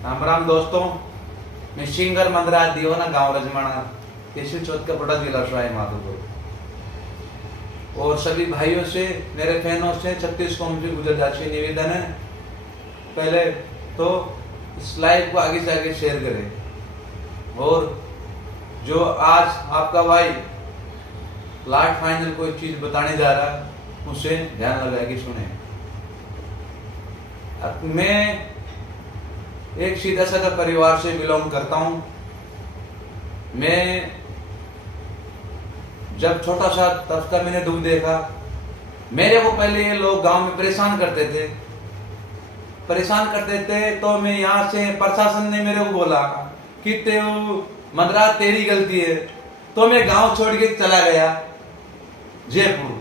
राम राम दोस्तों, मैं सिंगर मंदराज दीवाना गांव रजमाना केशव चौथ का बड़ा जिला सवाई माधोपुर। और सभी भाइयों से, मेरे फैनों से 36 कौम की गुजराती निवेदन है, पहले तो इस लाइव को आगे से आगे शेयर करें। और जो आज आपका भाई लास्ट फाइनल कोई चीज बताने जा रहा है उसे ध्यान लगा के सुने। मैं एक सीधा साधा परिवार से बिलोंग करता हूं। मैं जब छोटा सा तब का मैंने दुख देखा। मेरे को पहले ये लोग गांव में परेशान करते थे तो मैं यहाँ से प्रशासन ने मेरे को बोला कि मंदराज तेरी गलती है, तो मैं गांव छोड़ के चला गया जयपुर।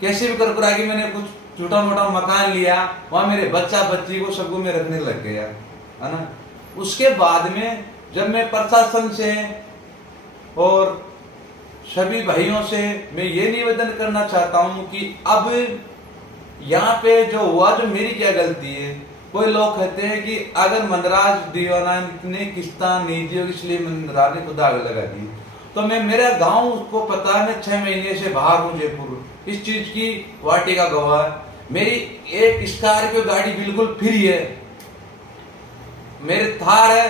कैसे भी कर के मैंने कुछ छोटा मोटा मकान लिया, वहां मेरे बच्चा बच्ची को सबको मैं रखने लग गया, है ना। उसके बाद में जब मैं प्रशासन से और सभी भाइयों से मैं ये निवेदन करना चाहता हूं कि अब यहाँ पे जो हुआ, जो मेरी क्या गलती है। कोई लोग कहते हैं कि अगर मंदराज दीवाना ने किस्ता नहीं दी इसलिए मंदराज ने खुद आग लगा दी, तो मैं, मेरा गांव को पता है, मैं 6 महीने से बाहर हूँ जयपुर, इस चीज की वाटी का गवाह है। मेरी एक स्कॉर्पियो गाड़ी बिल्कुल फ्री है, मेरे थार है,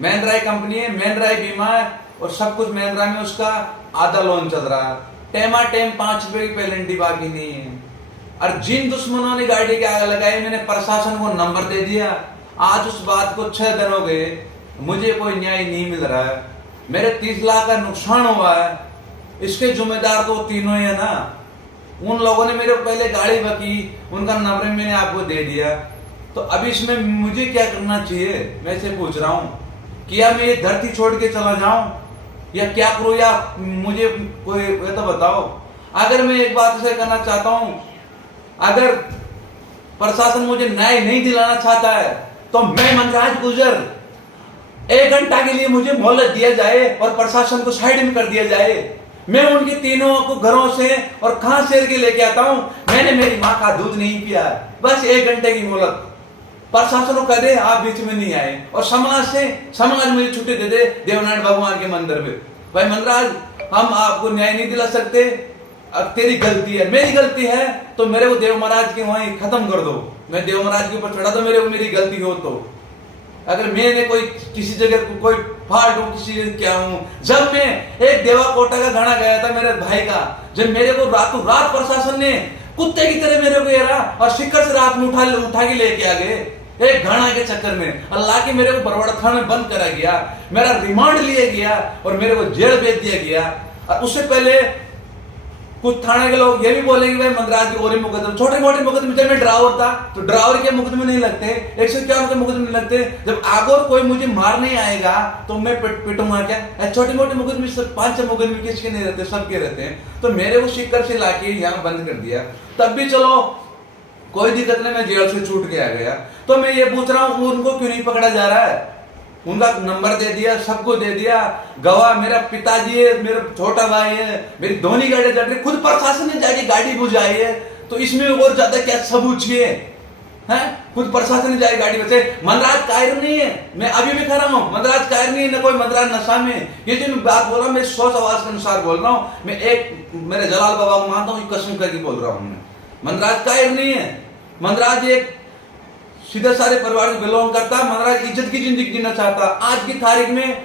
महिंद्रा कंपनी है, महिंद्रा बीमा है और सब कुछ महिंद्रा में, उसका आधा लोन चल रहा है। टेमा टेम 5 रुपए की पेनल्टी बाकी नहीं है। और जिन दुश्मनों ने गाड़ी के आग लगाई, मैंने प्रशासन को नंबर दे दिया। आज उस बात को 6 दिन हो गए, मुझे कोई न्याय नहीं मिल रहा है। मेरे 30 लाख का नुकसान हुआ है, इसके जिम्मेदार तो तीनों ही है ना। उन लोगों ने मेरे पहले गाड़ी बकी, उनका नंबर मैंने आपको दे दिया। तो अभी इसमें मुझे क्या करना चाहिए, मैं से पूछ रहा हूँ। क्या मैं ये धरती छोड़ के चला जाऊं या क्या करूं, या मुझे कोई तो बताओ। अगर मैं एक बात से करना चाहता हूं, अगर प्रशासन मुझे न्याय नहीं दिलाना चाहता है तो मैं मंदराज गुजर 1 घंटा के लिए मुझे मोहलत दिया जाए और प्रशासन को साइड में कर दिया जाए। मैं उनके तीनों को घरों से और कहां से के लेके आता हूं। मैंने मेरी माँ का दूध नहीं पिया, बस 1 घंटे की मोहलत। प्रशासन को कह दे आप बीच में नहीं आए, और समाज मुझे छुट्टी दे दे देवनारायण भगवान के मंदिर में। भाई मंदराज, हम आपको न्याय नहीं दिला सकते, अब तेरी गलती है, मेरी गलती है तो मेरे को देव महाराज के वहीं खत्म कर दो, मैं देव महाराज के ऊपर चढ़ा दो मेरे को, मेरी गलती हो तो। अगर मैंने कोई किसी जगह कोई फाल्ट हूं, किसी जगह क्या हूं। जब मैं एक देवा कोटा का गाना गाया था मेरे भाई का, जब मेरे को रातों रात प्रशासन ने कुत्ते की तरह मेरे को घेरा और शिकर से रात में उठा के लेके आ गए, एक गाना के चक्कर में अल्लाह के मेरे को बरवाड़ा थाने में बंद करा गया, मेरा रिमांड लिया गया और मेरे को जेल भेज दिया गया। और उससे पहले कुछ थाने के लोग ये भी बोलेंगे भाई मंदराज की और मुकदमे, छोटे मोटे मुकदमे, जब मैं ड्राइवर था तो ड्राइवर के मुकदमे नहीं लगते, 151 के मुकदमे नहीं लगते। जब आगे कोई मुझे मारने आएगा तो मैं पिटूंगा क्या। छोटे मोटे मुकदमे, 5 मुकदमे किसके नहीं रहते, सबके रहते हैं। तो मेरे को शिकर से लाके यहाँ बंद कर दिया, तब भी चलो कोई दिक्कत नहीं, मैं जेल से छूट के आ गया। तो मैं ये पूछ रहा हूँ उनको क्यों नहीं पकड़ा जा रहा है। उनका नंबर दे दिया, सबको दे दिया, गवाह मेरा पिताजी है, मेरा छोटा भाई है, मेरी दोनों गाड़ी चल रही, खुद प्रशासन ने जाके गाड़ी बुझाई है, तो इसमें और ज्यादा क्या सबूत चाहिए हैं। खुद प्रशासन ने जाके गाड़ी बचे। मंदराज कायर नहीं है, मैं अभी भी कह रहा हूँ, मंदराज कायर नहीं है, न कोई मंदराज नशा में। ये जो मैं बात बोल रहा हूँ, मैं सोच आवाज के अनुसार बोल रहा हूँ। मैं एक मेरे जलाल बाबा को मानता हूँ, कसम करके बोल रहा हूँ। मंदराज कायर नहीं है, मंदराज एक सीधे सारे परिवार से बिलोंग करता है। मंदराज इज्जत की जिंदगी जीना चाहता। आज की तारीख में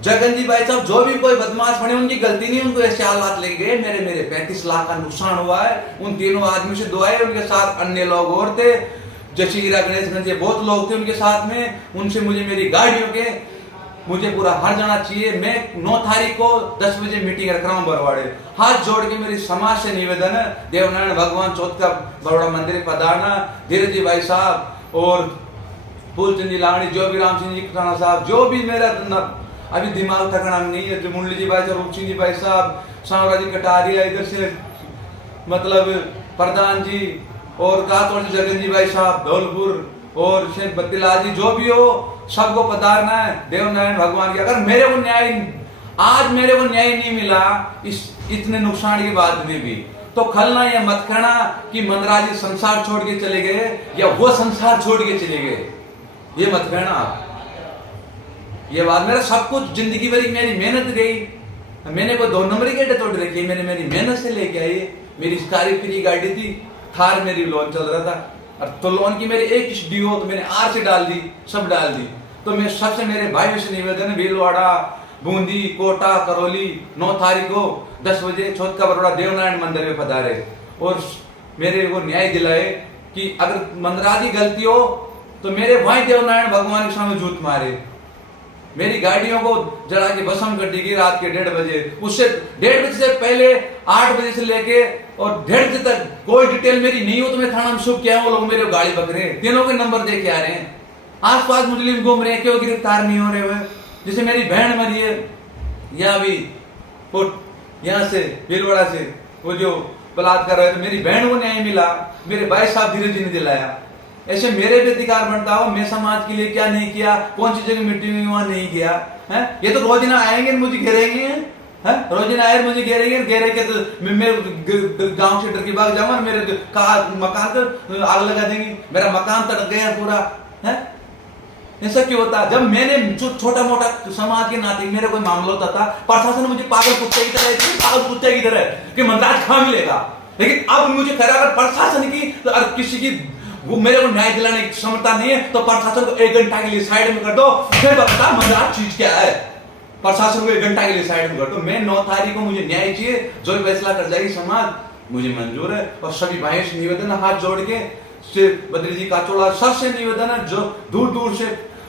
जगन जी भाई साहब जो भी कोई बदमाश बने, उनकी गलती नहीं, उनको ऐसे हालात ले गए। मेरे 35 लाख का नुकसान हुआ है। उन तीनों आदमी से दुआएं, उनके साथ अन्य लोग और थे, जैसे हीरा गणेश जी, बहुत लोग थे उनके साथ में। उनसे मुझे मेरी गाड़ियों के मुझे पूरा हर जाना चाहिए। मैं 9 तारीख को 10 बजे मीटिंग रख रहा हूँ बरवाड़े। हाथ जोड़ के मेरी समाज से निवेदन है, देवनारायण भगवान चौथ का बरवाड़ा मंदिर पधारना। धीरज जी भाई साहब और फूलचंद जी लावणी, जो भी राम सिंह जी खाना साहब, जो भी मेरा अभी दिमाग ठिकाना नहीं है, जो मुरली जी भाई साहब, रूप सिंह जी भाई साहब, सावरा जी कटारिया, इधर से मतलब प्रधान जी और कातौड़ जी, जगन जी भाई साहब धौलपुर, और शेख बत्तीलाल जी, जो भी हो सबको पधारना है देवनारायण भगवान की। अगर मेरे को आज मेरे को न्याय नहीं मिला इस इतने नुकसान के बाद में भी, तो खलना या मत कहना कि मंदराज जी संसार छोड़ के चले गए या वो संसार छोड़ के चले गए। ये मत कहना आप। ये बात, मेरा सब कुछ जिंदगी भरी मेरी मेहनत गई। मैंने कोई 2 नंबरी गाड़ी तोड़ रखी, मैंने मेरी मेहनत से लेके आई। मेरी स्कॉर्पियो की गाड़ी थी, थार मेरी लोन चल रहा था, और तो लोन की मेरी एक ड्यू तो मैंने आरसी डाल दी, सब डाल दी। तो मैं सबसे मेरे भाइयों से निवेदन है, भीलवाड़ा, बूंदी, कोटा, करौली 9 तारीख को 10 बजे छोट का बरोड़ा देवनारायण मंदिर में पधारे और मेरे को न्याय दिलाए कि अगर मंदराज की गलती हो तो मेरे भाई देवनारायण भगवान के सामने जूत मारे। मेरी गाड़ियों को जला के भस्म कर दी गई रात के 1:30 बजे। उससे 1:30 बजे से पहले 8 बजे से लेके और 1:30 बजे तक कोई डिटेल मेरी नहीं हो तो मैं थाना में शुभ किया, वो लोग मेरे गाड़ी पकड़े, तीनों के नंबर दे के आ रहे हैं। आसपास मुजरिम घूम रहे हैं, क्यों गिरफ्तार नहीं हो रहे हुए? जैसे मेरी बहन मरी है या अभी यहाँ से भीलवाड़ा से वो जो बलात्कार रहे थे, मेरी बहन को न्याय मिला, मेरे भाई साहब धीरे धीरे दिलाया। ऐसे मेरे भी अधिकार बनता हो, मैं समाज के लिए क्या नहीं किया, कौन सी जगह मीटिंग में वहां नहीं किया है। ये तो रोजाना आएंगे मुझे घेरेंगे, है रोजाना आए मुझे घेरे के तो मैं गांव से डर के भाग जाऊंगा, मेरे मकान पर आग लगा देंगे, मेरा मकान तड़क गया पूरा है। ऐसा क्यों होता? जब मैंने छोटा मोटा समाज के नाते मेरे कोई मामला होता था, प्रशासन मुझे पागल कुत्ते की तरह कि मंदाज कहां मिलेगा। लेकिन अब मुझे कह रहा, अगर प्रशासन की तो किसी की वो मेरे को न्याय दिलाने की क्षमता नहीं है तो प्रशासन को 1 घंटा के लिए साइड में कर दो, फिर बता मंदाज चीज क्या है। प्रशासन को 1 घंटा के लिए साइड में कर दो। मैं 9 तारीख को मुझे न्याय चाहिए, जो फैसला कर जाएगी समाज मुझे मंजूर है। और सभी भाइयों से निवेदन, हाथ जोड़ के बद्री जी का चोड़ा सबसे निवेदन है, जो दूर दूर से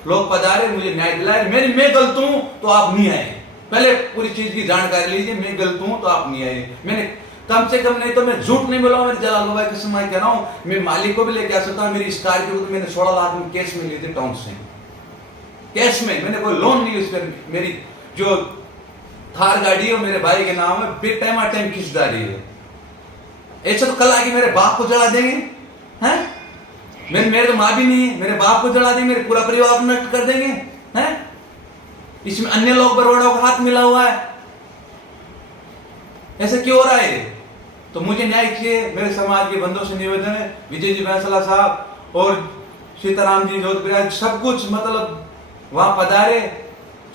लोग पधारे, मुझे न्याय दिलाए। मैं गलत हूं तो आप नहीं आए, पहले पूरी चीज की जानकारी लीजिए। मैं गलत हूं तो आप नहीं आए। मैंने कम से कम नहीं तो मैं झूठ नहीं बोला, मेरे जलाल भाई के समय कह रहा हूं, मैं मालिक को भी लेके आ सकता हूं। मेरी स्कॉर्पियो को तो मैंने 16 लाख में कैश में ली थी, टाउन से कैश में, मैंने कोई लोन नहीं यूज कर। मेरी जो थार गाड़ी है मेरे भाई के नाम है, टाइम किश्तदारी है। ऐसा तो कल आके मेरे बाप को जला देंगे हैं? मेरे तो माँ भी नहीं है, मेरे बाप को जला देंगे, मेरे पूरा परिवार को नष्ट कर देंगे हैं? इसमें अन्य लोग बरोड़ों का हाथ मिला हुआ है, ऐसे क्यों हो रहा है? तो मुझे न्याय चाहिए। मेरे समाज के बंधुओं से निवेदन है, विजय जी बैंसला साहब और सीताराम जी जोधपुर सब कुछ मतलब वहां पधारे।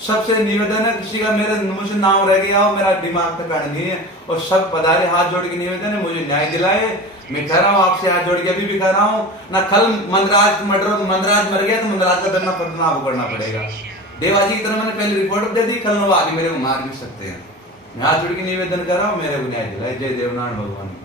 सबसे निवेदन है, किसी का मेरे मुझे नाम रह गया हो, मेरा दिमाग तक नहीं है, और सब पधारे, हाथ जोड़ के निवेदन है, मुझे न्याय दिलाए। मैं कह रहा हूँ आपसे हाथ जोड़ के, अभी भी कह रहा हूँ ना, कल मंदराज मर गया तो मंदराज का दंडना पदनाभ करना पड़ेगा। देवाजी की तरह मैंने पहले रिपोर्ट दे दी, कल आगे मेरे को मार भी सकते हैं। मैं हाथ जोड़ के निवेदन कर रहा हूँ, मेरे को न्याय दिलाए। जय देवनारायण भगवान।